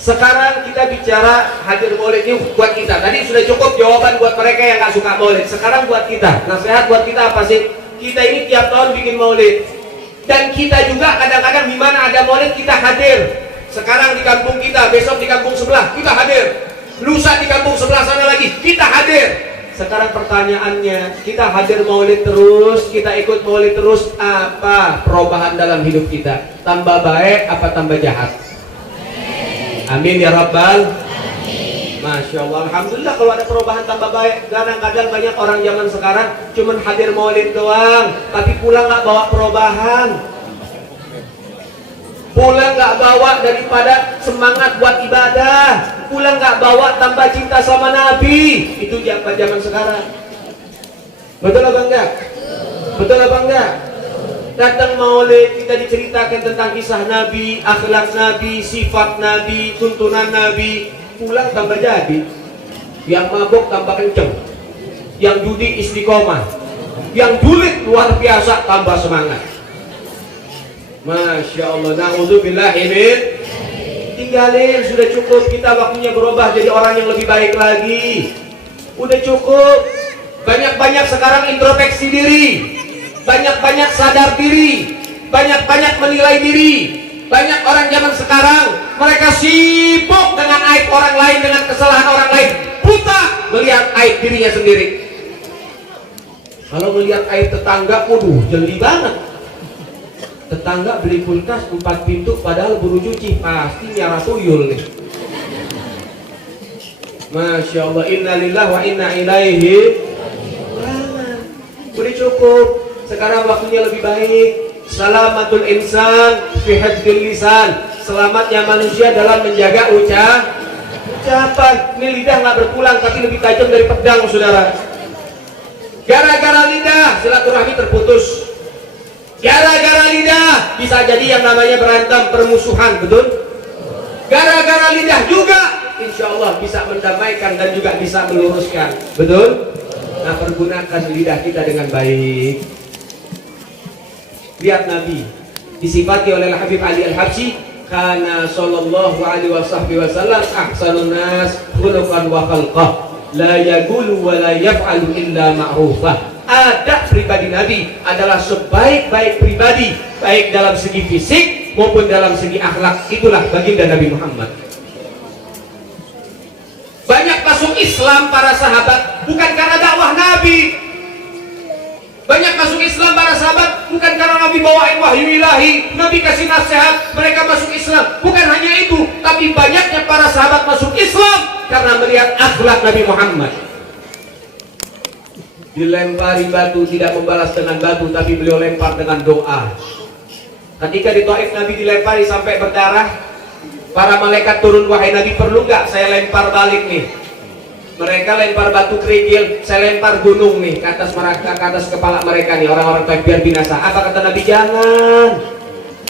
Sekarang kita bicara hadir maulid ini buat kita. Tadi sudah cukup jawaban buat mereka yang nggak suka maulid. Sekarang buat kita, nasihat buat kita apa sih? Kita ini tiap tahun bikin maulid, dan kita juga kadang-kadang di mana ada maulid kita hadir. Sekarang di kampung kita, besok di kampung sebelah kita hadir, lusa di kampung sebelah sana lagi kita hadir. Sekarang pertanyaannya, kita hadir maulid terus, kita ikut maulid terus, apa perubahan dalam hidup kita? Tambah baik apa tambah jahat? Amin ya Rabbal. Masya Allah, Alhamdulillah kalau ada perubahan tambah baik. Kadang-kadang banyak orang zaman sekarang cuman hadir maulid doang, tapi pulang nggak bawa perubahan. Pulang nggak bawa daripada semangat buat ibadah. Pulang nggak bawa tambah cinta sama Nabi. Itu zaman sekarang. Betul apa enggak? Betul apa enggak? Datang maulid kita diceritakan tentang kisah Nabi, akhlak Nabi, sifat Nabi, tuntunan Nabi. Pulang tambah jadi. Yang mabuk tambah kenceng, yang judi istiqomah, yang julid luar biasa tambah semangat. Masya Allah, na'udzubillahi min. Tinggalin, sudah cukup. Kita waktunya berubah jadi orang yang lebih baik lagi. Udah cukup. Banyak-banyak sekarang introspeksi diri, banyak-banyak sadar diri, banyak-banyak menilai diri. Banyak orang zaman sekarang mereka sibuk dengan aib orang lain, dengan kesalahan orang lain, buta melihat aib dirinya sendiri. Kalau melihat aib tetangga, waduh jeli banget. Tetangga beli kulkas 4 pintu padahal buru cuci, pasti nyara tuyul nih. Masya Allah, inna lillahi wa inna ilaihi raji'un. Udah cukup. Sekarang waktunya lebih baik. Salamatul insan fi hifdzil lisan. Selamatnya manusia dalam menjaga ucapan. Ini lidah nggak berpulang tapi lebih tajam dari pedang, saudara. Gara-gara lidah silaturahmi terputus. Gara-gara lidah bisa jadi yang namanya berantem, permusuhan, betul? Gara-gara lidah juga insya Allah bisa mendamaikan dan juga bisa meluruskan, betul? Nah, pergunakan lidah kita dengan baik. Lihat Nabi disifati oleh Habib Ali Al-Habsyi, kana sallallahu alaihi wasallam ahsanun nas khuluqan wa khalqah, la yaqulu wa la yaf'alu illa ma'rufah. Ada pribadi Nabi adalah sebaik-baik pribadi, baik dalam segi fisik maupun dalam segi akhlak. Itulah baginda Nabi Muhammad. Banyak masuk Islam para sahabat bukan karena dakwah Nabi. Banyak masuk Islam para sahabat bukan karena Nabi bawain wahyu ilahi, Nabi kasih nasihat, mereka masuk Islam. Bukan hanya itu, tapi banyaknya para sahabat masuk Islam karena melihat akhlak Nabi Muhammad. Dilempari batu tidak membalas dengan batu, tapi beliau lempar dengan doa. Ketika di Taif Nabi dilempari sampai berdarah, para malaikat turun, wahai Nabi perlu nggak saya lempar balik nih? Mereka lempar batu kerikil, saya lempar gunung nih ke atas mereka, ke atas kepala mereka nih, orang-orang Taif biar binasa. Apa kata Nabi? Jangan.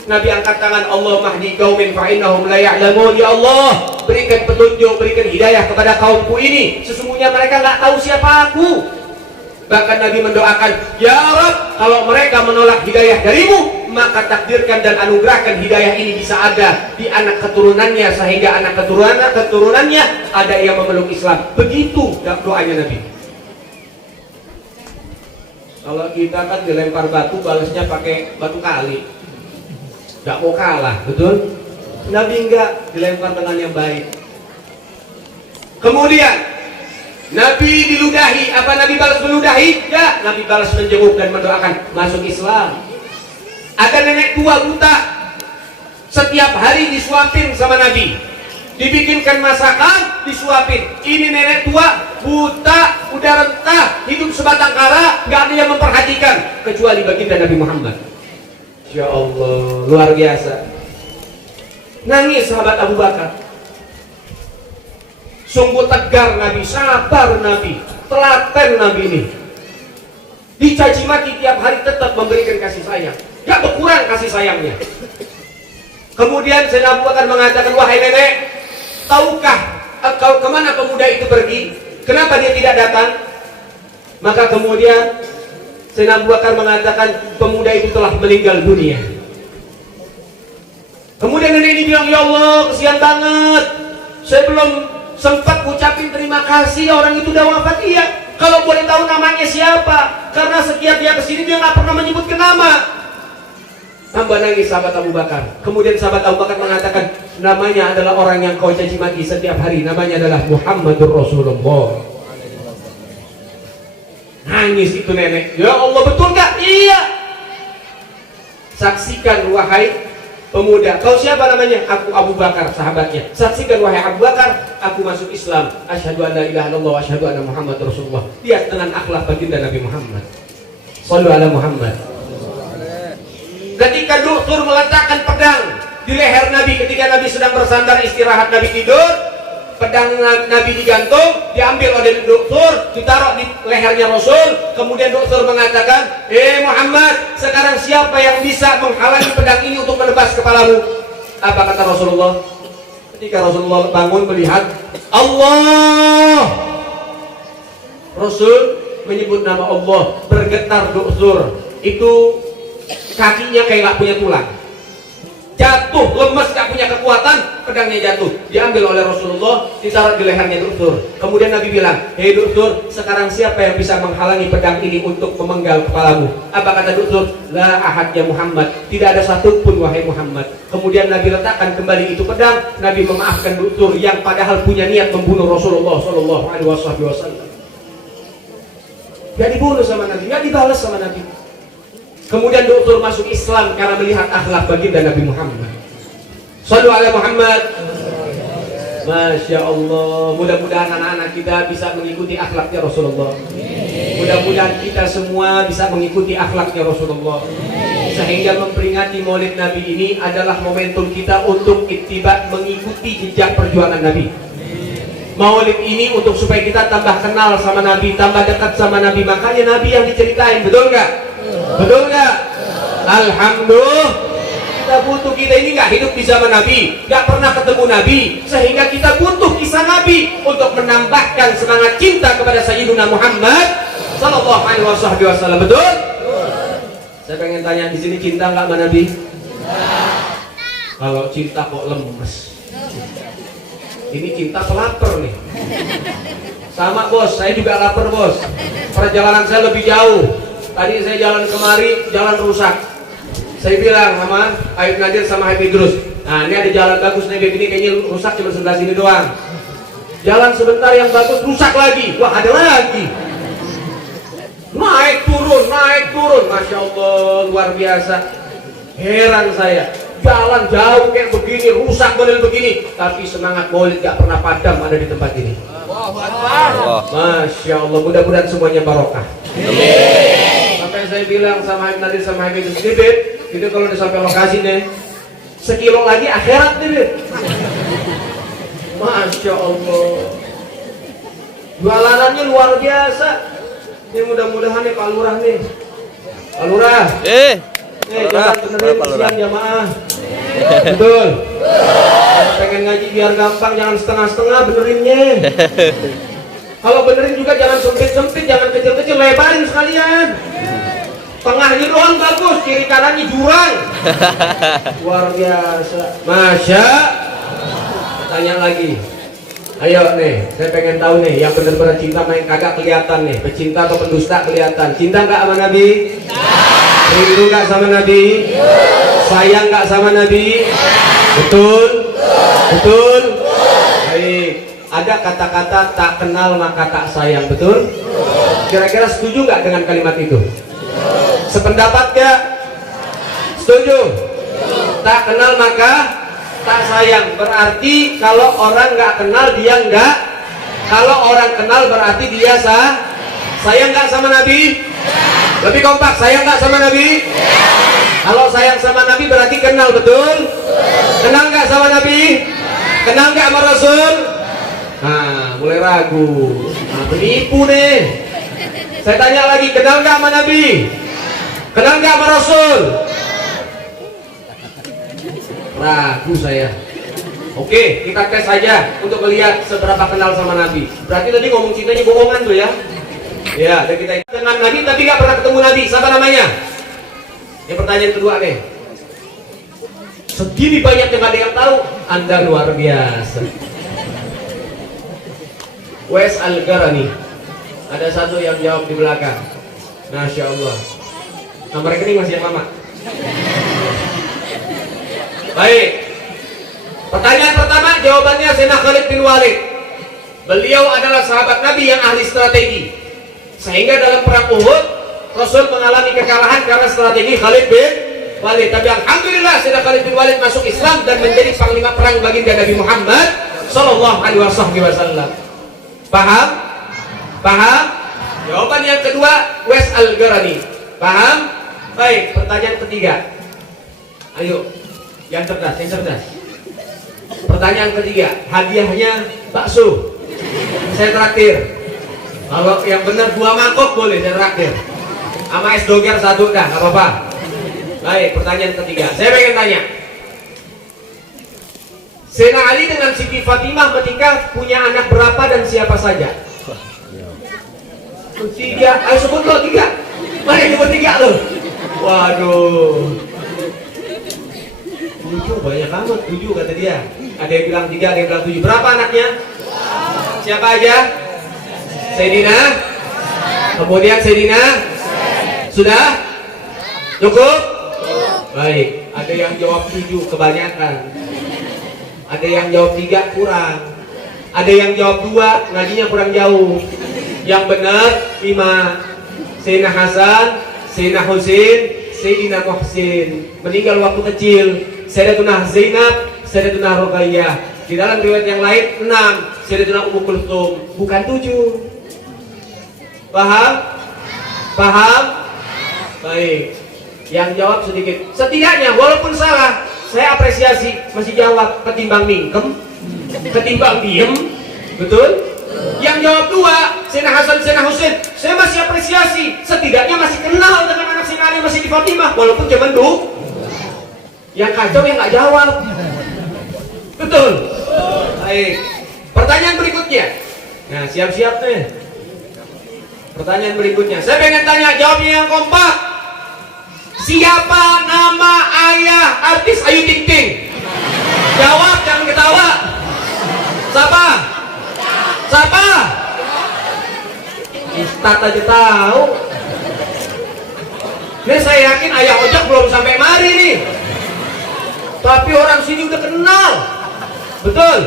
Nabi angkat tangan, Allah mahdi qaumin fa innahum la ya'lamun. Ya Allah, berikan petunjuk, berikan hidayah kepada kaumku ini, sesungguhnya mereka nggak tahu siapa aku. Bahkan Nabi mendoakan, ya Rabb, kalau mereka menolak hidayah darimu, maka takdirkan dan anugerahkan hidayah ini bisa ada di anak keturunannya, sehingga anak keturunannya ada yang memeluk Islam. Begitu doanya Nabi. Kalau kita kan dilempar batu, balasnya pakai batu kali, gak mau kalah, betul? Nabi enggak, dilempar dengan yang baik. Kemudian Nabi diludahi, apa Nabi balas meludahi? Ya, Nabi balas menjenguk dan mendoakan masuk Islam. Ada nenek tua buta, setiap hari disuapin sama Nabi, dibikinkan masakan, disuapin. Ini nenek tua buta, udah rentah, hidup sebatang kara, nggak ada yang memperhatikan kecuali baginda Nabi Muhammad. Ya Allah, luar biasa. Nangis sahabat Abu Bakar. Sungguh tegar Nabi, sabar Nabi, telaten Nabi ini. Dicaci maki tiap hari tetap memberikan kasih sayang, gak berkurang kasih sayangnya. Kemudian Sayyidina Abu Bakar mengatakan, wahai nenek, tahukah kau kemana pemuda itu pergi? Kenapa dia tidak datang? Maka kemudian Sayyidina Abu Bakar mengatakan, pemuda itu telah meninggal dunia. Kemudian nenek ini bilang, ya Allah, kesian banget. Saya belum sempat ucapin terima kasih, orang itu udah wafat. Iya, kalau boleh tahu namanya siapa, karena setiap dia kesini dia nggak pernah menyebutkan nama. Tambah nangis sahabat Abu Bakar. Kemudian sahabat Abu Bakar mengatakan, namanya adalah orang yang kau caci maki setiap hari, namanya adalah Muhammadur Rasulullah. Nangis itu nenek. Ya Allah, betul nggak? Iya. Saksikan wahai pemuda. Kau siapa namanya? Aku Abu Bakar, sahabatnya. Saksikan wahai Abu Bakar, aku masuk Islam. Asyhadu an la ilaha illallah wa asyhadu anna Muhammad Rasulullah. Lihat dengan akhlak baginda Nabi Muhammad. Shallu ala Muhammad. Ketika Du'thur meletakkan pedang di leher Nabi ketika Nabi sedang bersandar istirahat, Nabi tidur, pedang Nabi digantung, diambil oleh Du'thur, ditaruh di lehernya Rasul. Kemudian Du'thur mengatakan, Muhammad, sekarang siapa yang bisa menghalangi pedang ini untuk menebas kepalamu? Apa kata Rasulullah? Ketika Rasulullah bangun melihat Allah, Rasul menyebut nama Allah, bergetar Du'thur. Itu kakinya kayak gak punya tulang, jatuh, lemes, gak punya kekuatan, pedangnya jatuh, diambil oleh Rasulullah, ditaruh di lehernya Du'thur. Kemudian Nabi bilang, hei Du'thur, sekarang siapa yang bisa menghalangi pedang ini untuk memenggal kepalamu? Apa kata Du'thur? La ahad ya Muhammad, tidak ada satupun wahai Muhammad. Kemudian Nabi letakkan kembali itu pedang. Nabi memaafkan Du'thur yang padahal punya niat membunuh Rasulullah Shallallahu Alaihi Wasallam. Gak dibunuh sama Nabi, gak dibalas sama Nabi. Kemudian Du'thur masuk Islam karena melihat akhlak baginda Nabi Muhammad. Shallu ala Muhammad. Masya Allah. Mudah-mudahan anak-anak kita bisa mengikuti akhlaknya Rasulullah. Mudah-mudahan kita semua bisa mengikuti akhlaknya Rasulullah. Sehingga memperingati Maulid Nabi ini adalah momentum kita untuk ittiba, mengikuti jejak perjuangan Nabi. Maulid ini untuk supaya kita tambah kenal sama Nabi, tambah dekat sama Nabi. Makanya Nabi yang diceritain, betul nggak? Betul nggak? Alhamdulillah. Kita ini nggak hidup di zaman Nabi, nggak pernah ketemu Nabi, sehingga kita butuh kisah Nabi untuk menambahkan semangat cinta kepada Sayyiduna Muhammad Sallallahu Alaihi Wasallam. Betul? Saya pengen tanya di sini, cinta nggak sama Nabi? Kalau cinta kok lemes? Ini cinta pelapar nih. Sama bos, saya juga lapar bos. Perjalanan saya lebih jauh. Tadi saya jalan kemari, jalan rusak. Saya bilang sama Aib Nadir sama Aib Idrus, nah ini ada jalan bagus nih, begini kayaknya rusak cuma sebelah sini doang. Jalan sebentar yang bagus, rusak lagi. Wah, ada lagi. Naik turun, Masya Allah, luar biasa. Heran saya, jalan jauh kayak begini, rusak model begini, tapi semangat maulid gak pernah padam ada di tempat ini. Masya Allah, mudah-mudahan semuanya barokah. Sampai saya bilang sama Habib Nadir sama Habib Idrus, itu kalau udah sampai lokasi nih, sekilo lagi akhirat nih. Masya Allah, jualanannya luar biasa. Ini mudah-mudahan nih Pak Lurah nih, Pak Lurah, jangan benerin siang jamaah. Betul. Kalau pengen ngaji biar gampang, jangan setengah-setengah benerinnya. Kalau benerin juga jangan sempit-sempit, jangan kecil-kecil, lebarin sekalian. Tengahnya doang bagus, kiri kanannya jurang. Luar biasa. Masya. Tanya lagi. Ayo nih, saya pengen tahu nih, yang benar-benar cinta main kagak kelihatan nih, pecinta atau pendusta kelihatan. Cinta nggak sama Nabi? Rindu nggak sama Nabi? Sayang nggak sama Nabi? Betul? Betul? Baik. Ada kata-kata tak kenal maka tak sayang, betul? Kira-kira setuju nggak dengan kalimat itu? Sependapat gak? Setuju? Tak kenal maka tak sayang. Berarti kalau orang nggak kenal dia nggak. Kalau orang kenal berarti dia sayang nggak sama Nabi? Lebih kompak, sayang nggak sama Nabi? Kalau sayang sama Nabi berarti kenal, betul? Kenal nggak sama Nabi? Kenal nggak sama Rasul? Nah, mulai ragu. Nah, penipu nih. Saya tanya lagi, kenal nggak sama Nabi? Kenal nggak sama Rasul? Ragu saya. Oke, kita tes saja untuk melihat seberapa kenal sama Nabi. Berarti tadi ngomong cintanya bohongan tuh ya. Ya, dan kita dengan Nabi tapi nggak pernah ketemu Nabi. Siapa namanya? Yang pertanyaan kedua nih. Segini banyak yang ada yang tahu, Anda luar biasa. Wes Al-Garani. Ada satu yang jawab di belakang. Masya Allah. Nomor rekening masih yang lama. Baik. Pertanyaan pertama, jawabannya Sayyidina Khalid bin Walid. Beliau adalah sahabat Nabi yang ahli strategi. Sehingga dalam perang Uhud, Rasul mengalami kekalahan karena strategi Khalid bin Walid. Tapi alhamdulillah Sayyidina Khalid bin Walid masuk Islam dan menjadi panglima perang baginda Nabi Muhammad sallallahu alaihi wasallam. Paham? Paham? Jawaban yang kedua, Wes Al-Garani. Paham? Baik, pertanyaan ketiga. Ayo, yang cerdas, yang cerdas. Pertanyaan ketiga, hadiahnya bakso. Saya traktir. Kalau yang benar 2 mangkok boleh saya traktir. Sama es doger 1 dah, nggak apa-apa. Baik, pertanyaan ketiga. Saya pengen tanya. Sayyidina Ali dengan Siti Fatimah menikah punya anak berapa dan siapa saja? 3. Ayo sebut lo 3. Mari sebut 3 lo. Waduh. 7 banyak amat, 7 kata dia. Ada yang bilang 3, ada yang bilang 7. Berapa anaknya? Siapa aja? Sayyidina. Kemudian Sayyidina. Sudah? Cukup? Baik, ada yang jawab 7 kebanyakan. Ada yang jawab 3 kurang. Ada yang jawab 2, ngajinya kurang jauh. Yang benar 5. Sayyidina Hasan, Sayyidina Husain, Sayyidina Muhsin meninggal waktu kecil. Sayyidatuna Zainab, Sayyidatuna Ruqayyah. Di dalam riwayat yang lain 6. Sayyidatuna Ummu Kulthum, bukan 7. Paham? Paham? Baik. Yang jawab sedikit. Setidaknya walaupun salah, saya apresiasi masih jawab ketimbang mingkem, ketimbang diem. Betul? Yang jawab 2, Sayyidina Hasan, Sayyidina Husain, saya masih apresiasi. Setidaknya masih kenal dengan anak Sayyidina Ali, masih di Fatimah, walaupun cuma 2. Yang kacau yang nggak jawab. Betul? Baik. Pertanyaan berikutnya. Nah, siap-siap nih. Pertanyaan berikutnya. Saya pengen tanya, jawabnya yang kompak. Siapa nama ayah artis Ayu Ting Ting? Jawab, jangan ketawa. Siapa? Siapa? Ustadz aja tahu. Ini saya yakin ayah ojek belum sampai mari nih. Tapi orang sini udah kenal. Betul?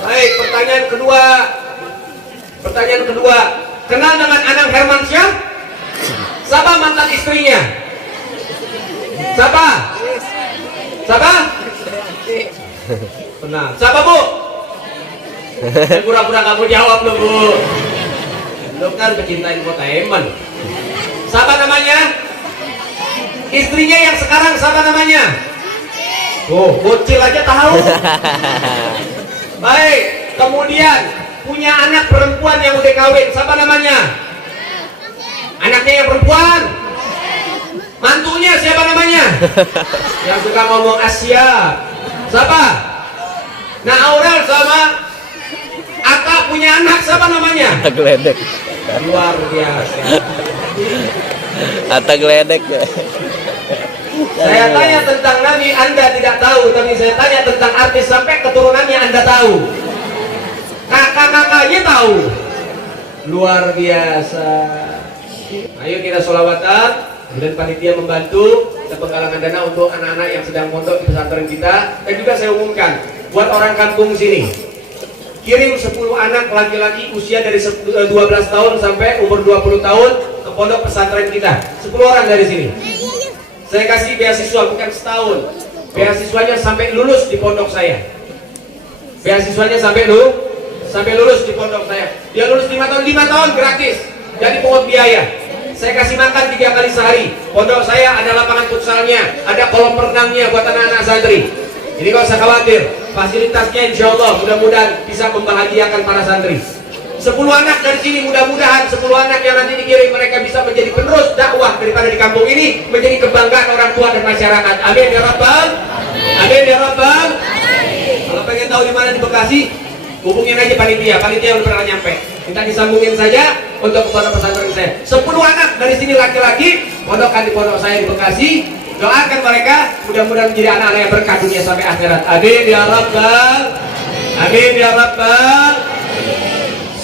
Baik, pertanyaan kedua. Pertanyaan kedua. Kenal dengan Anang Hermansyah? Siapa mantan istrinya? Siapa? Siapa? Kenal. Siapa, Bu? Pura-pura kamu jawab loh, Bu. Lu kan pecinta infotainment. Siapa namanya? Istrinya yang sekarang siapa namanya? Oh, bocil aja tahu. Baik, kemudian punya anak perempuan yang udah kawin, siapa namanya? Anaknya yang perempuan. Mantunya siapa namanya? Yang suka ngomong Asia. Siapa? Nah, Aurel sama Ata punya anak, siapa namanya? Ata Geledek. Luar biasa. Ata Geledek. Saya tanya tentang Nabi, Anda tidak tahu. Tapi saya tanya tentang artis sampai keturunannya Anda tahu. Kakak-kakaknya tahu. Luar biasa. Ayo kita sholawatan. Kemudian panitia membantu kita penggalangan dana untuk anak-anak yang sedang mondok di pesantren kita. Dan juga saya umumkan buat orang kampung sini, kirim 10 anak laki-laki usia dari 12 tahun sampai umur 20 tahun ke pondok pesantren kita. 10 orang dari sini. Saya kasih beasiswa bukan setahun. Beasiswanya sampai lulus di pondok saya. Beasiswanya sampai lulus di pondok saya. Dia lulus 5 tahun, 5 tahun gratis. Jadi pungut biaya. Saya kasih makan 3 kali sehari. Pondok saya ada lapangan futsalnya, ada kolam renangnya buat anak-anak santri. Jadi kalau usah khawatir, fasilitasnya insya Allah mudah-mudahan bisa membahagiakan para santri. 10 anak dari sini, mudah-mudahan 10 anak yang nanti dikirim mereka bisa menjadi penerus dakwah daripada di kampung ini, menjadi kebanggaan orang tua dan masyarakat. Amin ya Rabbal. Amin ya Rabbal. Kalau pengen tahu di mana di Bekasi, hubungin aja panitia udah pernah nyampe. Minta disambungin saja untuk pondok pesantren saya. 10 anak dari sini laki-laki, pondokkan di pondok saya di Bekasi. Doakan mereka, mudah-mudahan menjadi anak-anak yang berkah dunia sampai akhirat. Amin ya Rabbal. Amin ya Rabbal.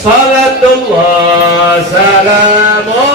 Salatullah salamun